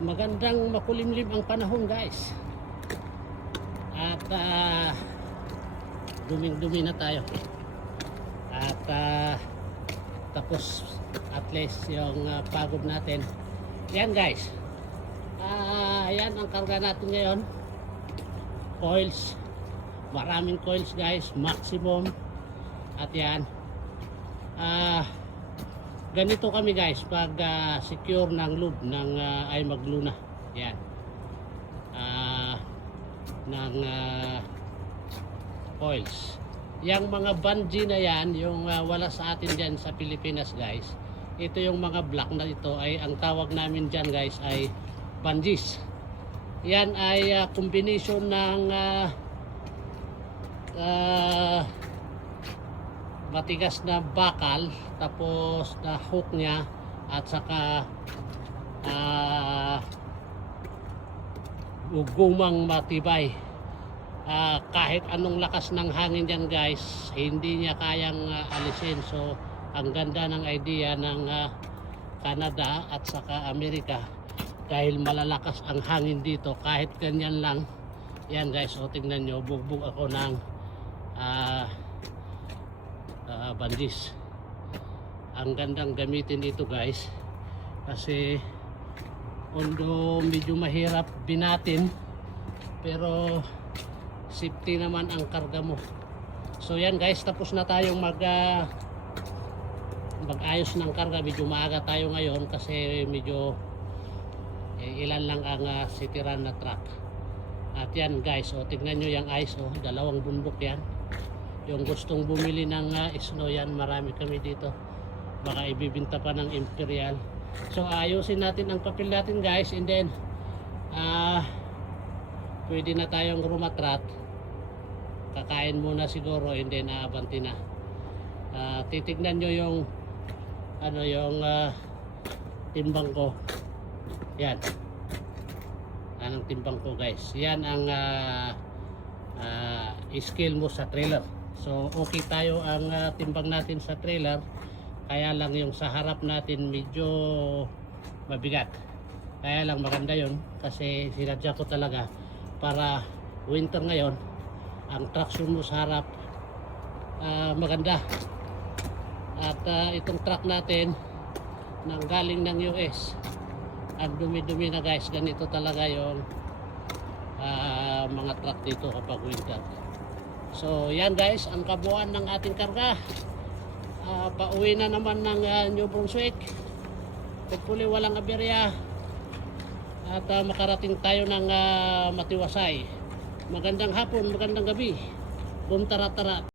Magandang makulimlim ang panahon, guys. At duming-dumi na tayo. At tapos at least yung pagod natin. Yan, guys. Yan ang karga natin ngayon. Coils. Maraming coils, guys. Maximum. At yan. Ganito kami, guys, pag secure ng loop ng ay magluna. Yan. Ng coils. Yang mga bungee na yan, yung wala sa atin dyan sa Pilipinas, guys. Ito yung mga black na ito ay ang tawag namin dyan, guys, ay bungees. Yan ay combination ng matigas na bakal, tapos na hook niya, at saka gumang matibay. Kahit anong lakas ng hangin dyan, guys, hindi niya kayang alisin. So ang ganda ng idea ng Canada at saka Amerika, dahil malalakas ang hangin dito, kahit ganyan lang. Yan, guys, o tingnan nyo, bugbog ako ng bungees. Ang gandang gamitin dito, guys, kasi although medyo mahirap binatin, pero safety naman ang karga mo. So yan, guys, tapos na tayong mag-ayos ng karga. Medyo maaga tayo ngayon kasi medyo ilan lang ang sitiran na truck. At yan, guys, o tignan nyo yung ice, o dalawang bundok yan. Yung gustong bumili ng snow, yan, marami kami dito. Baka ibibinta pa ng Imperial. So ayusin natin ang papel natin, guys, and then pwede na tayong rumatrat. Kakain muna siguro, and then aabanti na. Titignan nyo yung yung timbang ko. Yan. Anong timbang ko, guys. Yan ang scale mo sa trailer. So okay tayo ang timbang natin sa trailer. Kaya lang yung sa harap natin medyo mabigat. Kaya lang maganda yon, kasi sinadya ko talaga para winter ngayon, ang traction mo sa harap maganda. At itong truck natin nang galing ng US, ang dumi-dumi na, guys. Ganito talaga yung mga truck dito kapag winter. So yan, guys, ang kabuuan ng ating karga. Pauwi na naman ng New Brunswick. Hopefully walang aberya at makarating tayo ng matiwasay. Magandang hapon, magandang gabi. Bum tara-tara.